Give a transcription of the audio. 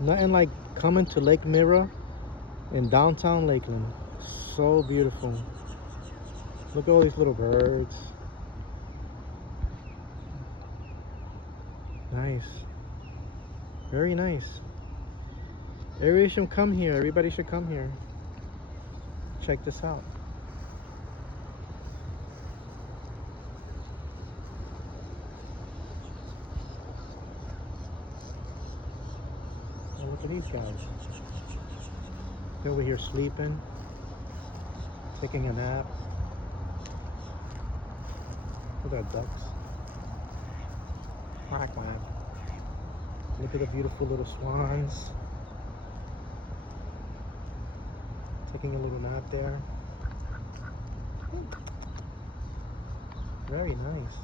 Nothing like coming to Lake Mirror in downtown Lakeland. So beautiful. Look at all these little birds. Nice. Very nice. Everybody should come here. Everybody should come here. Check this out. Oh, look at these guys. They're over here sleeping, taking a nap. Look at ducks. Quack, quack. Look at the beautiful little swans. Taking a little nap there. Very nice.